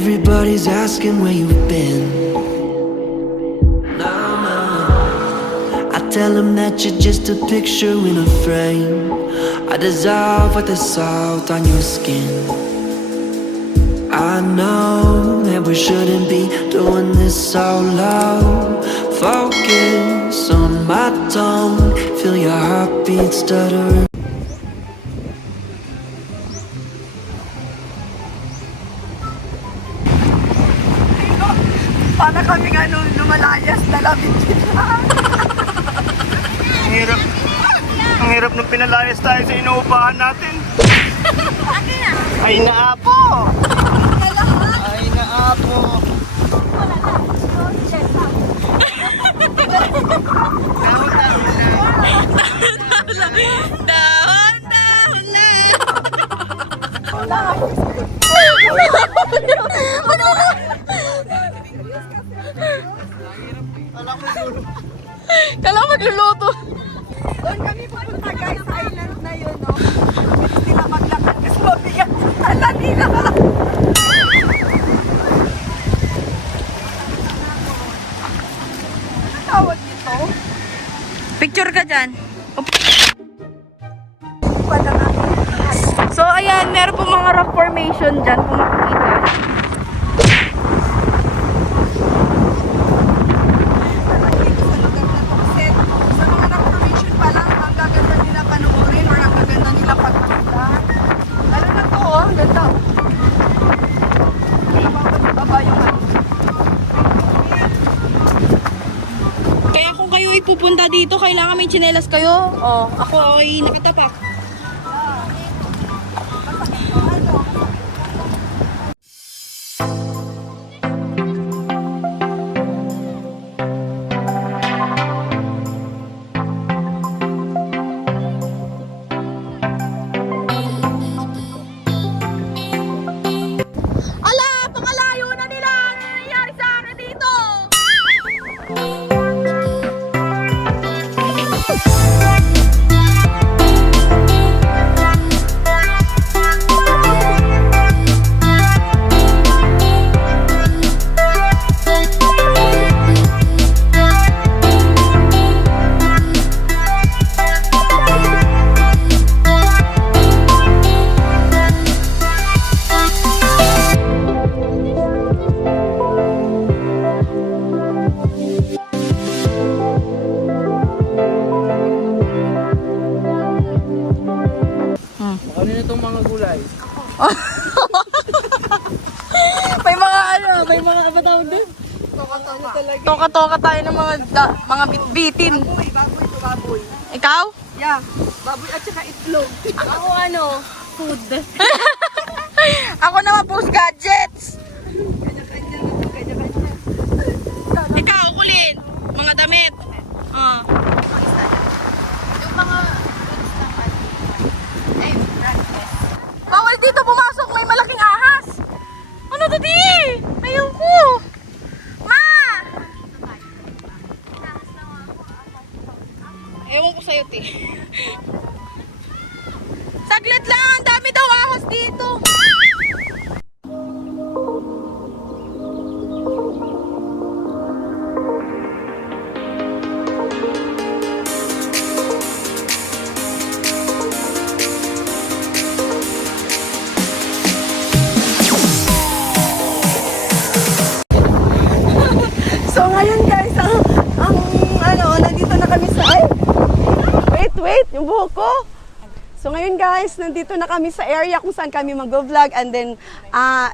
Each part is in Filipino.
Everybody's asking where you've been. I tell them that you're just a picture in a frame. I dissolve with the salt on your skin. I know that we shouldn't be doing this so low. Focus on my tone. Feel your heartbeat stuttering. Para kaming lumalayas na labit kita. Ang hirap nung pinalayas tayo sa inuupahan natin. Ay naapo! Ay naapo! Dahon na! Kala magluluto. Doon kami pupunta guys sa island na yun, no? Hindi na maglakad kasi mabigat. Ala nila! Ano tawag nito? Picture ka dyan. So ayan, meron po mga rock formation dyan kung makikita. Sa mga rock-formation pa lang, ang gaganda nila panoorin or ang gaganda nila pagpunta. Lalo na to, oh, ang ganda. Baba yung Kaya kung kayo ipupunta dito, kailangan may tsinelas kayo. Oh, ako ay nakatapak. May mga apa tawag din? Toka-toka tayo ng mga bitbitin. baboy to baboy. Ikaw? Yeah, baboy at saka itlog. Ako ano? Food. Ako naman post gadgets. Kanya-kanya. Ikaw, kulin. Mga damit. Yung mga Bawal dito pumasok. May malaking ahas. Ano to di? Ayaw ko. Ma! Ewan ko sa'yo, ti. Saglit lang. Ang dami daw ahas dito. So ngayon guys, nandito na kami sa wait, yung buhok ko. So ngayon guys, nandito na kami sa area kung saan kami mag-vlog and then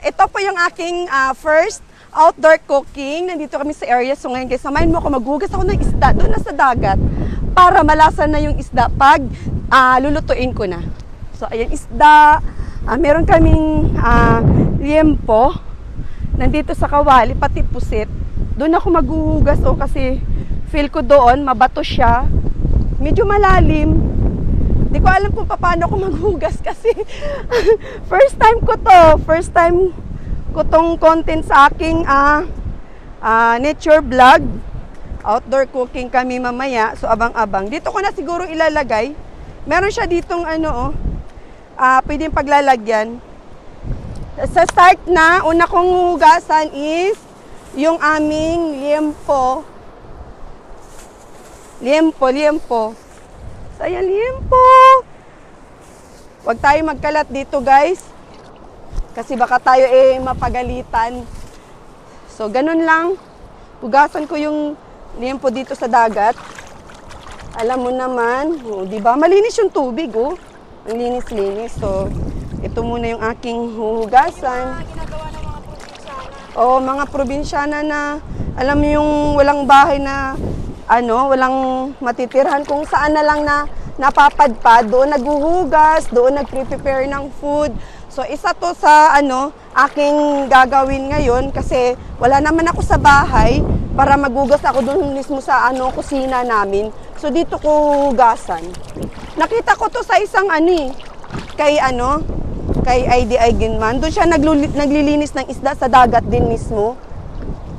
ito po yung aking first outdoor cooking. Nandito kami sa area. So ngayon guys, samahin mo ako, maghugas ako ng isda doon na sa dagat para malasan na yung isda pag lulutuin ko na. So ayan isda, meron kaming liempo nandito sa kawali, pati pusit. Doon ako maghuhugas kasi feel ko doon, mabato siya. Medyo malalim. Hindi ko alam kung paano ako maghugas kasi first time ko to. First time ko tong content sa aking nature vlog. Outdoor cooking kami mamaya. So abang-abang. Dito ko na siguro ilalagay. Meron siya ditong pwedeng paglalagyan. Sa start na, una kong hugasan is yung aming liempo. Liempo. So, ayan, liempo. Huwag tayo magkalat dito, guys. Kasi baka tayo mapagalitan. So, ganun lang. Hugasan ko yung liempo dito sa dagat. Alam mo naman, di ba? Malinis yung tubig, oh. Ang linis-linis. So, ito muna yung aking huhugasan. Ginagawa ng mga probinsyana. Oo, mga probinsyana na, alam mo yung walang bahay na, walang matitirhan kung saan na lang na napapadpad, doon naghuhugas, doon nagpre-prepare ng food. So, isa to sa, aking gagawin ngayon kasi wala naman ako sa bahay para maghugas ako doon mismo sa, kusina namin. So, dito ko hugasan. Nakita ko to sa isang, kay IDI Ginman. Doon siya naglilinis ng isda sa dagat din mismo.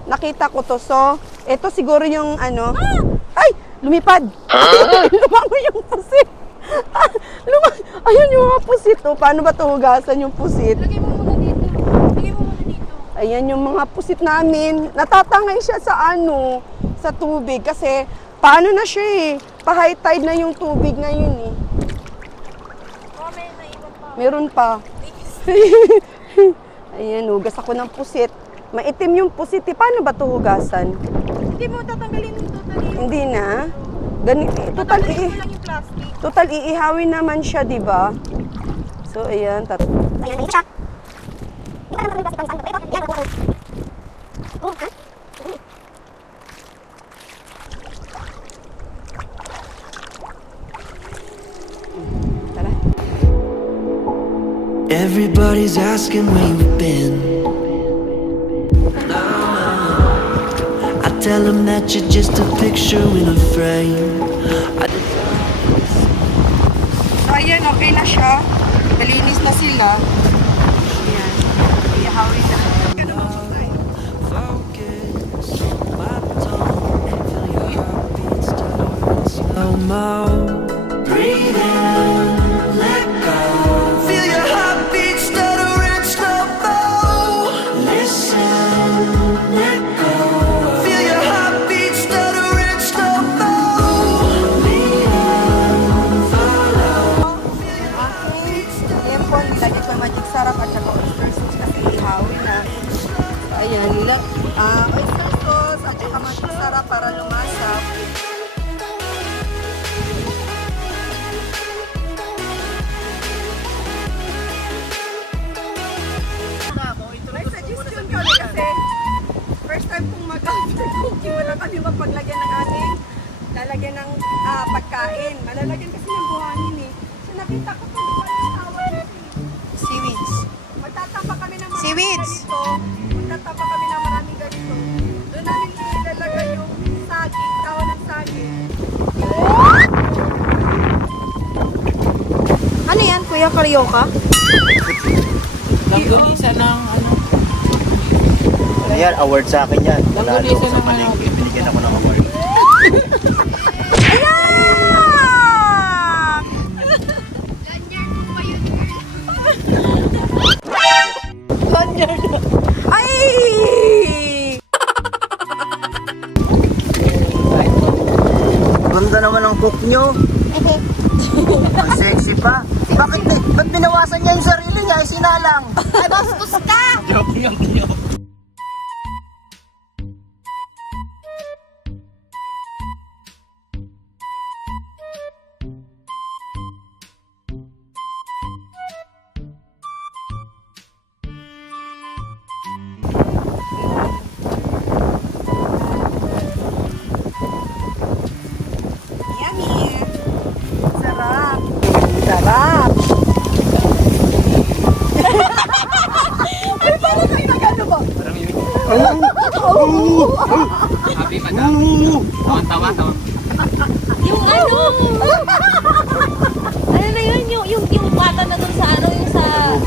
Nakita ko to. So, ito siguro yung Ay! Lumipad! Lumangoy yung pusit! Ayun yung mga pusit. Oh. Paano ba ito hugasan yung pusit? Lagay mo muna dito. Ayan yung mga pusit namin. Natatangay siya sa sa tubig. Kasi, paano na siya pa-high tide na yung tubig ngayon Oh, may naiwan pa. Meron pa. Ayan, hugas ako ng pusit. Maitim yung pusit. Paano ba ito hugasan? Hindi mo tatanggalin totally. Hindi na. Total, Tatanggalin mo lang yung plastic. total iihawin naman siya, di ba? So, ayan. Ayan, siya. Tara. Everybody's asking where you've been. I tell them that you're just a picture in a frame. So, ayan, okay na siya. Malinis na sila. Ayan. Iihawin na. Focus on my tone. Feel your heartbeat stutter in slow-mo. Breathe in, let go. Feel your heartbeat stutter in slow-mo. Listen, let go. Feel your heartbeat stutter in slow-mo. Lean in, follow. Liempo, nilagay ko yung magic sarap at saka oyster sauce kasi ihawin na. So, ayan, oyster sauce at saka magic sarap para lumasap. May suggestion kami kasi first time kong mag-after cooking, wala kami mapaglagyan ng ating lalagyan ng pagkain. Malalagyan kasi ng buhangin eh. So nakita ko pa yung tawag Seaweeds. magtatapa kami ng mga Seaweeds. ganito. Magtatapa kami ng maraming ganito. Doon namin ilalagay yung saging, tawag ng saging. Ano yan, Kuya Karyoka? Langgulisa ng Ano yan? Award sa akin yan. Nanalo Langgulisa ako sa ng palengke. Binigyan ako ng award. Ay! Ganda naman ang cook nyo. Ang sexy pa. Ba't binawasan niya yung sarili niya? Sinalang. Ay, bastos ka! Joke lang. Yummy! Sarap! Sarap! Ay, paano kayo nag-ano ba? Happy madam. Tawa. Yung ano? Ano na yun? Yung bata na dun sa ano? Yung sa...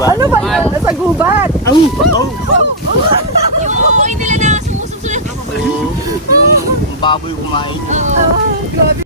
Ano ba yun? Nasa gubat! Yung hindi nila na sumusunod. Yung baboy kumain. Ah, grabe.